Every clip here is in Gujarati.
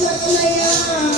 What's my?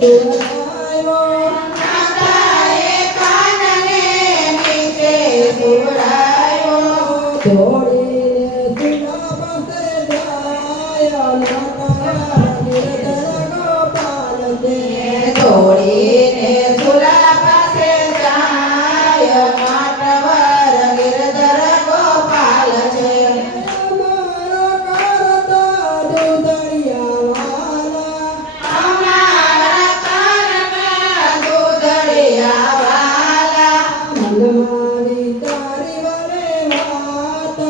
Yes.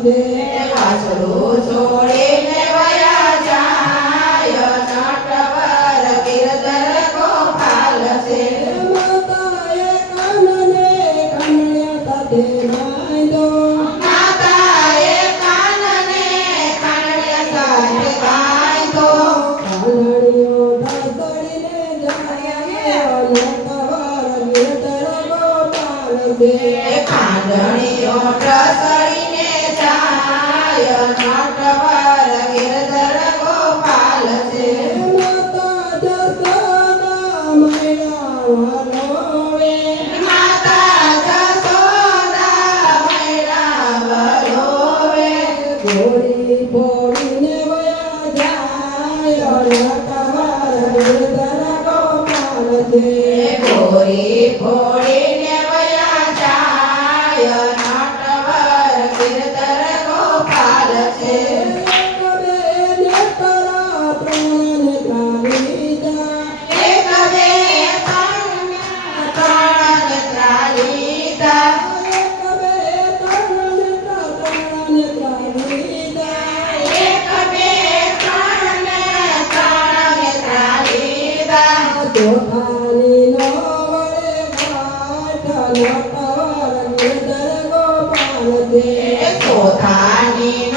દેવા છોડે ને વયા হবে อุเบกโสธานีโน